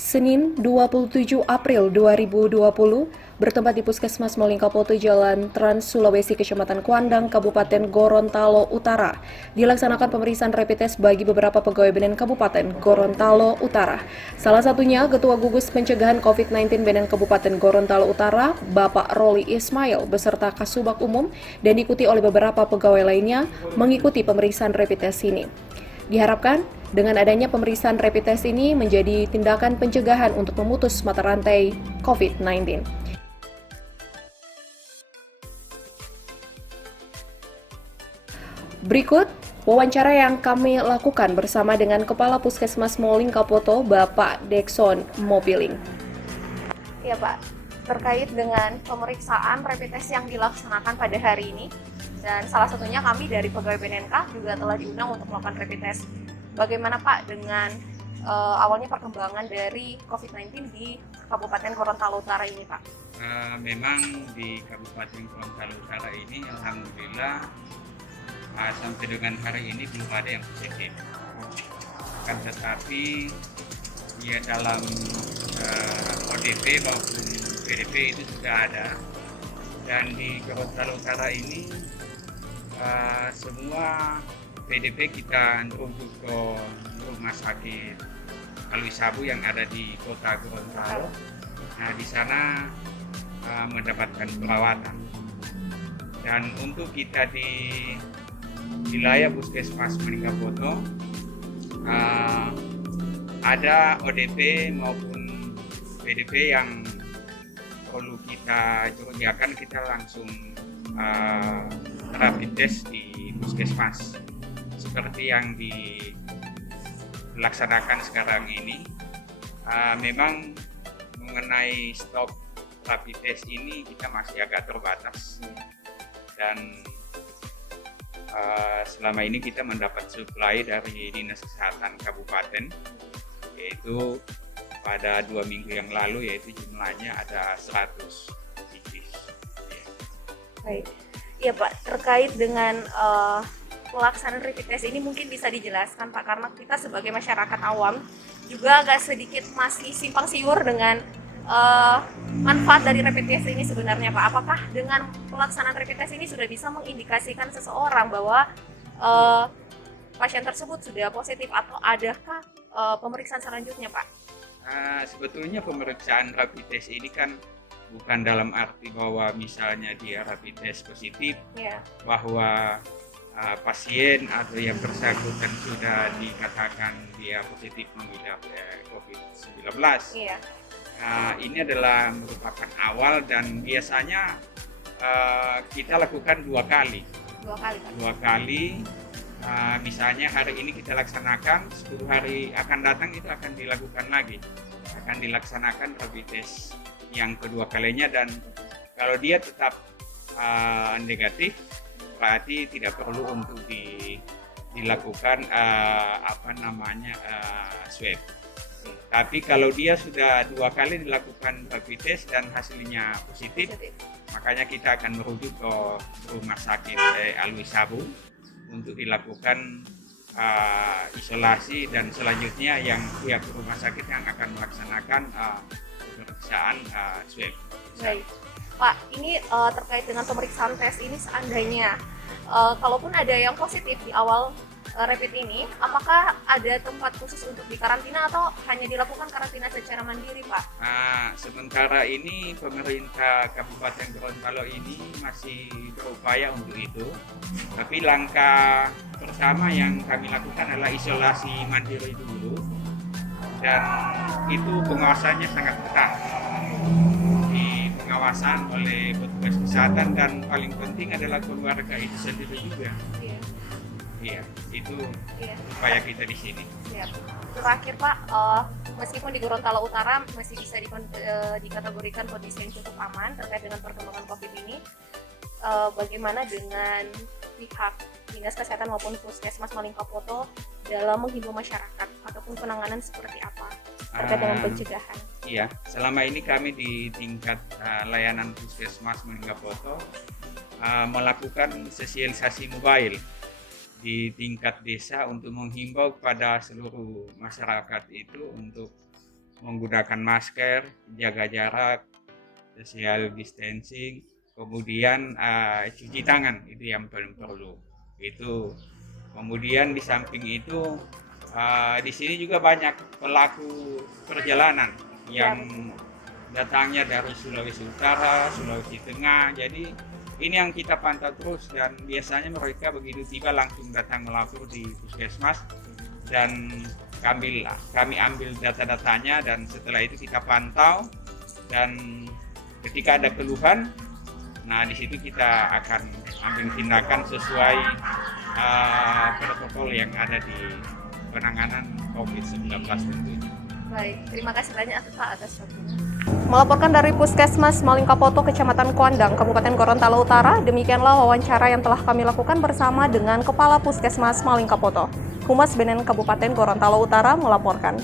Senin 27 April 2020, bertempat di Puskesmas Molingkapoto Jalan Trans Sulawesi Kecamatan Kuandang, Kabupaten Gorontalo Utara, dilaksanakan pemeriksaan rapid test bagi beberapa pegawai BNN Kabupaten Gorontalo Utara. Salah satunya Ketua Gugus Pencegahan COVID-19 BNN Kabupaten Gorontalo Utara, Bapak Roli Ismail, beserta Kasubag Umum, dan diikuti oleh beberapa pegawai lainnya mengikuti pemeriksaan rapid test ini. Diharapkan dengan adanya pemeriksaan rapid test ini menjadi tindakan pencegahan untuk memutus mata rantai COVID-19. Berikut wawancara yang kami lakukan bersama dengan Kepala Puskesmas Molingkapoto, Bapak Dekson Mobiling. Ya Pak, terkait dengan pemeriksaan rapid test yang dilaksanakan pada hari ini, dan salah satunya kami dari pegawai BNNK juga telah diundang untuk melakukan rapid test. Bagaimana Pak dengan awalnya perkembangan dari COVID-19 di Kabupaten Gorontalo Utara ini Pak? Memang di Kabupaten Gorontalo Utara ini alhamdulillah sampai dengan hari ini belum ada yang positif. Kan tetapi ya dalam ODP maupun PDP itu sudah ada, dan di Gorontalo Utara ini semua PDP kita merujuk ke rumah sakit Alwi Sabu yang ada di kota Gorontalo. Nah, di sana mendapatkan perawatan. Dan untuk kita di wilayah Puskesmas Molingkapoto ada ODP maupun PDP yang perlu kita curigakan, kita langsung rapid test di Puskesmas seperti yang dilaksanakan sekarang ini. Memang mengenai stok rapid test ini kita masih agak terbatas, dan selama ini kita mendapat supply dari Dinas Kesehatan Kabupaten, yaitu pada 2 minggu yang lalu, yaitu jumlahnya ada 100 biji. Baik, ya Pak, terkait dengan pelaksanaan rapid test ini mungkin bisa dijelaskan Pak, karena kita sebagai masyarakat awam juga agak sedikit masih simpang siur dengan manfaat dari rapid test ini sebenarnya Pak. Apakah dengan pelaksanaan rapid test ini sudah bisa mengindikasikan seseorang bahwa pasien tersebut sudah positif, atau adakah pemeriksaan selanjutnya Pak? Sebetulnya pemeriksaan rapid test ini kan bukan dalam arti bahwa misalnya dia rapid test positif, bahwa pasien atau yang bersangkutan sudah dikatakan dia positif mengidap COVID-19. Ini adalah merupakan awal, dan biasanya kita lakukan dua kali. Misalnya hari ini kita laksanakan, 10 hari akan datang itu akan dilakukan lagi, akan dilaksanakan rapid test yang kedua kalinya, dan kalau dia tetap negatif berarti tidak perlu untuk dilakukan swab. Tapi kalau dia sudah 2 kali dilakukan rapid test dan hasilnya positif, makanya kita akan merujuk ke rumah sakit Alwi Sabu untuk dilakukan isolasi, dan selanjutnya yang pihak rumah sakit yang akan melaksanakan pemeriksaan swab. Baik. Pak, ini terkait dengan pemeriksaan tes ini, seandainya kalaupun ada yang positif di awal rapid ini, apakah ada tempat khusus untuk dikarantina atau hanya dilakukan karantina secara mandiri Pak? Sementara ini pemerintah Kabupaten Gorontalo ini masih berupaya untuk itu, tapi langkah pertama yang kami lakukan adalah isolasi mandiri dulu, dan itu pengawasannya sangat ketat, pengawasan oleh petugas kesehatan, dan paling penting adalah keluarga itu sendiri juga. Iya, itu upaya kita di sini. Terakhir Pak, meskipun di Gorontalo Utara masih bisa dikategorikan kondisi yang cukup aman terkait dengan perkembangan COVID ini, bagaimana dengan pihak Dinas Kesehatan maupun Puskesmas Molingkapoto dalam menghimbau masyarakat ataupun penanganan seperti apa terkait dengan pencegahan? Iya, selama ini kami di tingkat layanan Puskesmas Molingkapoto melakukan sosialisasi mobile di tingkat desa untuk menghimbau kepada seluruh masyarakat itu untuk menggunakan masker, jaga jarak, social distancing, kemudian cuci tangan, itu yang paling perlu. Itu kemudian di samping itu di sini juga banyak pelaku perjalanan yang datangnya dari Sulawesi Utara, Sulawesi Tengah. Jadi ini yang kita pantau terus, dan biasanya mereka begitu tiba langsung datang melapor di puskesmas, dan kami ambil data-datanya, dan setelah itu kita pantau, dan ketika ada keluhan, nah di situ kita akan ambil tindakan sesuai protokol yang ada di penanganan COVID-19 tentunya. Baik, terima kasih banyak atas waktunya. Melaporkan dari Puskesmas Malingkapoto, Kecamatan Kuandang, Kabupaten Gorontalo Utara, demikianlah wawancara yang telah kami lakukan bersama dengan Kepala Puskesmas Malingkapoto. Humas BNN Kabupaten Gorontalo Utara melaporkan.